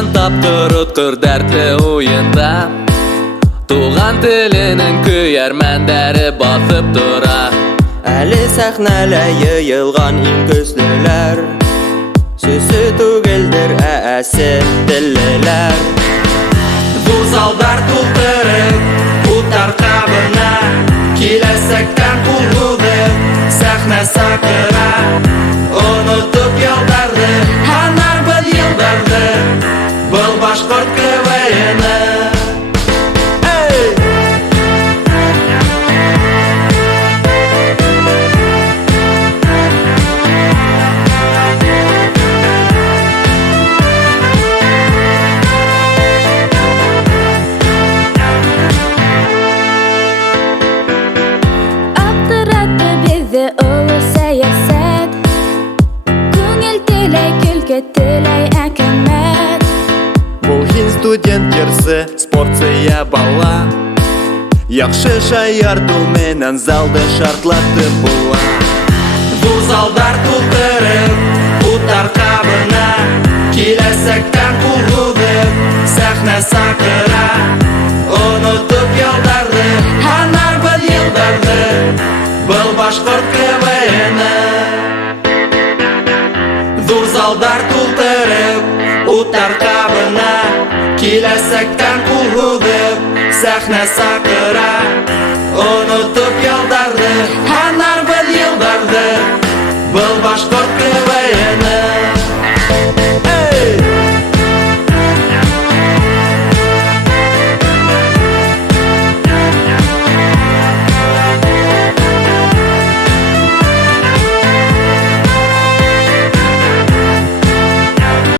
Ачылган таптыр өткір дәртлі ойында, туған тілінің көйәрмәндәрі басып тұра. Әлі сәхнәлә йыйылган иң көслеләр, сөзі түгелдер әсе теллеләр. Зур залдар тултырып, утар кабына, киләсәктән кургуды, сәхнә сакыра. Онытып ялдарды, анар был елдарды, был башкорт КВН-ы. Бұл хин студент ерсі, спортсыя бала, яқшы шаярту менен залды шартлатып була. Зур залдар тултырып, утар кабына, киләсәктән кургуды, сәхнә сакыра. Онытып ялдарды, анар был елдарды, был башкорт КВН-ы. Зур залдар тултырып, утар кабына, киләсәктән кургуды, сәхнә сакыра. Онытып ялдарды, анар был елдарды, был башкорт КВН-ы.